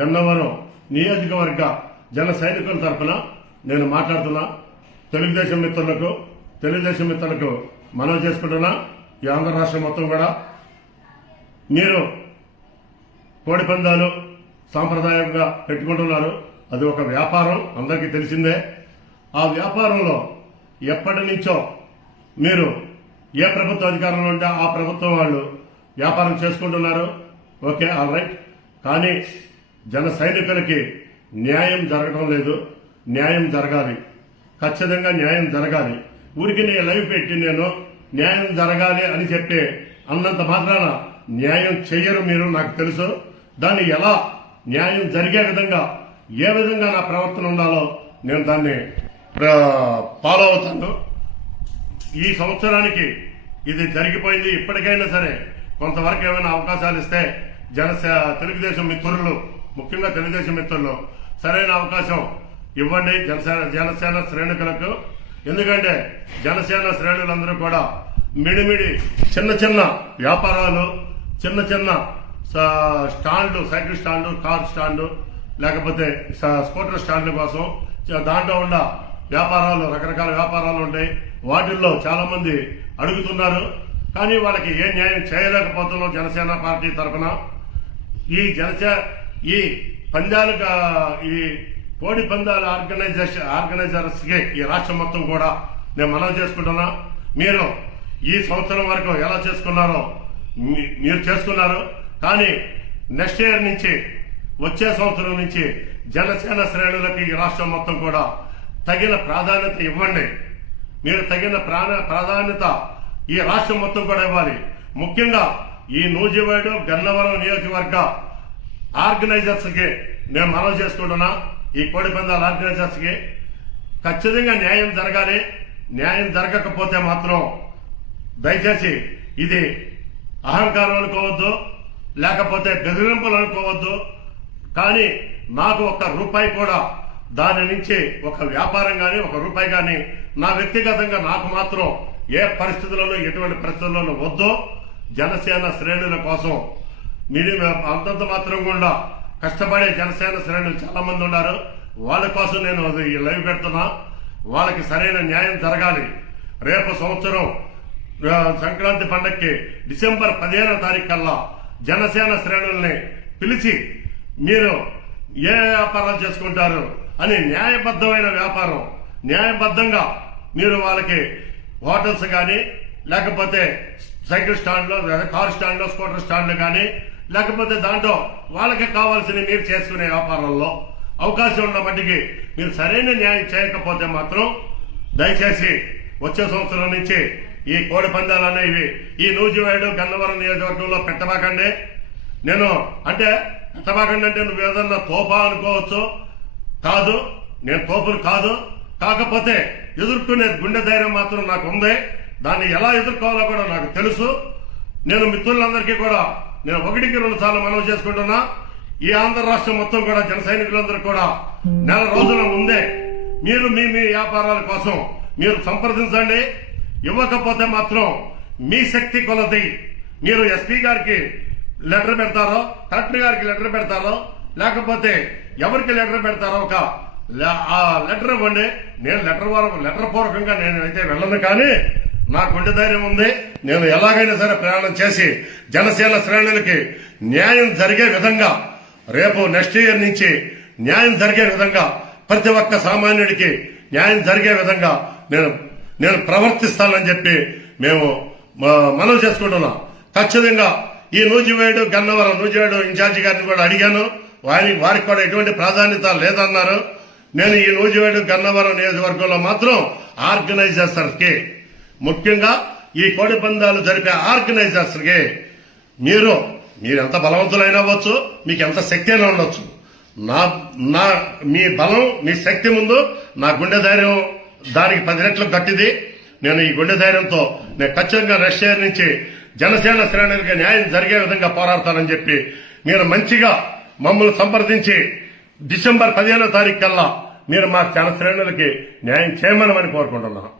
గన్నవరం నియోజకవర్గ జన సైనికుల తరఫున నేను మాట్లాడుతున్నా. తెలుగుదేశం మిత్రులకు మనవి చేసుకుంటున్నా. ఈ ఆంధ్ర రాష్ట్రం మొత్తం కూడా మీరు కోడి పందాలు సాంప్రదాయంగా పెట్టుకుంటున్నారు. అది ఒక వ్యాపారం, అందరికీ తెలిసిందే. ఆ వ్యాపారంలో ఎప్పటి నుంచో మీరు ఏ ప్రభుత్వ అధికారంలో ఉంటే ఆ ప్రభుత్వం వాళ్ళు వ్యాపారం చేసుకుంటున్నారు. Okay, all right. కానీ జన సైనికులకి న్యాయం జరగడం లేదు. న్యాయం జరగాలి, ఖచ్చితంగా న్యాయం జరగాలి. ఊరికి నేను లైవ్ పెట్టి నేను న్యాయం జరగాలి అని చెప్పి అన్నంత మాత్రాన న్యాయం చెయ్యరు మీరు, నాకు తెలుసు. దాన్ని ఎలా న్యాయం జరిగే విధంగా ఏ విధంగా నా ప్రవర్తన ఉండాలో నేను దాన్ని ఫాలో అవుతాను. ఈ సంవత్సరానికి ఇది జరిగిపోయింది. ఇప్పటికైనా సరే కొంతవరకు ఏమైనా అవకాశాలు ఇస్తే తెలుగుదేశం మిత్రులు, ముఖ్యంగా తెలుగుదేశం మిత్రులు సరైన అవకాశం ఇవ్వండి జనసేన శ్రేణులకు. ఎందుకంటే జనసేన శ్రేణులందరూ కూడా మిడిమిడి చిన్న చిన్న వ్యాపారాలు, చిన్న చిన్న స్టాండ్లు, సైకిల్ స్టాండ్, కార్ స్టాండ్, లేకపోతే స్కూటర్ స్టాండ్ల కోసం దాంట్లో ఉన్న వ్యాపారాలు, రకరకాల వ్యాపారాలు ఉంటాయి. వాటిల్లో చాలా మంది అడుగుతున్నారు. కానీ వాళ్ళకి ఏ న్యాయం చేయలేకపోతున్నాం జనసేన పార్టీ తరఫున. ఈ పందాలు, ఈ కోడి పందాల ఆర్గనైజర్స్ కి ఈ రాష్ట్రం మొత్తం కూడా నేను మనవి చేసుకుంటున్నా. మీరు ఈ సంవత్సరం వరకు ఎలా చేసుకున్నారో మీరు చేసుకున్నారు. కానీ నెక్స్ట్ ఇయర్ నుంచి, వచ్చే సంవత్సరం నుంచి జనసేన శ్రేణులకి ఈ రాష్ట్రం మొత్తం కూడా తగిన ప్రాధాన్యత ఇవ్వండి. మీరు తగిన ప్రాధాన్యత ఈ రాష్ట్రం మొత్తం కూడా ఇవ్వాలి. ముఖ్యంగా ఈ నూజివీడు గన్నవరం నియోజకవర్గ ఆర్గనైజర్స్ కి నేను మనవి చేసుకుంటున్నా. ఈ కోడి పందాల ఆర్గనైజర్స్ కి ఖచ్చితంగా న్యాయం జరగాలి. న్యాయం జరగకపోతే మాత్రం దయచేసి ఇది అహంకారం అనుకోవద్దు, లేకపోతే బెదిరింపులు అనుకోవద్దు. కానీ నాకు ఒక్క రూపాయి కూడా దాని నుంచి, ఒక వ్యాపారం గాని ఒక రూపాయి గాని నా వ్యక్తిగతంగా నాకు మాత్రం ఏ పరిస్థితుల్లోనూ, ఎటువంటి పరిస్థితుల్లోనూ వద్దు. జనసేన శ్రేణుల కోసం మీరు అంతంత మాత్రం కూడా కష్టపడే జనసేన శ్రేణులు చాలా మంది ఉన్నారు. వాళ్ళ కోసం నేను లైవ్ పెడుతున్నా. వాళ్ళకి సరైన న్యాయం జరగాలి. రేపు సంవత్సరం సంక్రాంతి పండగకి డిసెంబర్ 15వ తారీఖు కల్లా జనసేన శ్రేణుల్ని పిలిచి మీరు ఏ వ్యాపారాలు చేసుకుంటారు అని న్యాయబద్ధమైన వ్యాపారం, న్యాయబద్ధంగా మీరు వాళ్ళకి హోటల్స్ కానీ, లేకపోతే సైకిల్ స్టాండ్లో, కార్ స్టాండ్లో, స్కూటర్ స్టాండ్లు కానీ, లేకపోతే దాంట్లో వాళ్ళకి కావాల్సిన మీరు చేసుకునే వ్యాపారంలో అవకాశం ఉన్న మట్టికి మీరు సరైన న్యాయం చేయకపోతే మాత్రం దయచేసి వచ్చే సంవత్సరం నుంచి ఈ కోడి పందాలు అనేవి ఈ నూజివీడు గన్నవరం నియోజకవర్గంలో పెట్టబాకండి. నేను పెట్టబాకండి అంటే నువ్వు ఏదన్నా తోపా అనుకోవచ్చు. కాదు, నేను తోపును కాదు. కాకపోతే ఎదుర్కొనే గుండె ధైర్యం మాత్రం నాకు ఉంది. దాన్ని ఎలా ఎదుర్కోవాలో కూడా నాకు తెలుసు. నేను మిత్రులందరికీ కూడా నేను 1-2 సార్లు మనవి చేసుకుంటున్నా. ఈ ఆంధ్ర రాష్ట్రం మొత్తం కూడా జన సైనికులందరూ కూడా నెల రోజుల ముందే మీరు మీ వ్యాపారాల కోసం మీరు సంప్రదించండి. ఇవ్వకపోతే మాత్రం మీ శక్తి కొలది మీరు ఎస్పీ గారికి లెటర్ పెడతారో, కలెక్టర్ గారికి లెటర్ పెడతారో, లేకపోతే ఎవరికి లెటర్ పెడతారో ఆ లెటర్ ఇవ్వండి. నేను లెటర్ పూర్వకంగా నేనైతే వెళ్ళను. కానీ నా గుండె ధైర్యం ఉంది. నేను ఎలాగైనా సరే ప్రయాణం చేసి జనసేన శ్రేణులకి న్యాయం జరిగే విధంగా, రేపు నెక్స్ట్ ఇయర్ నుంచి న్యాయం జరిగే విధంగా, ప్రతి ఒక్క సామాన్యుడికి న్యాయం జరిగే విధంగా నేను ప్రవర్తిస్తానని చెప్పి మేము మనవి చేసుకుంటున్నాం. ఖచ్చితంగా ఈ నూజివీడు గన్నవరం నూజివీడు ఇన్ఛార్జి గారిని కూడా అడిగాను. వారికి కూడా ఎటువంటి ప్రాధాన్యత లేదన్నారు. నేను ఈ నూజివీడు గన్నవరం నియోజకవర్గంలో మాత్రం ఆర్గనైజర్స్ కి, ముఖ్యంగా ఈ కోడి పందాలు జరిపే ఆర్గనైజర్స్ కి మీరు ఎంత బలవంతులైనా అవ్వచ్చు, మీకు ఎంత శక్తి అయినా ఉండొచ్చు. మీ బలం, మీ శక్తి ముందు నా గుండె ధైర్యం దానికి 10 రెట్లు గట్టిది. నేను ఈ గుండె ధైర్యంతో నేను ఖచ్చితంగా నెక్స్ట్ ఇయర్ నుంచి జనసేన శ్రేణులకి న్యాయం జరిగే విధంగా పోరాడతానని చెప్పి మీరు మంచిగా మమ్మల్ని సంప్రదించి డిసెంబర్ 15వ తారీఖు కల్లా మీరు మా జన శ్రేణులకి న్యాయం చేయమని కోరుకుంటున్నాను.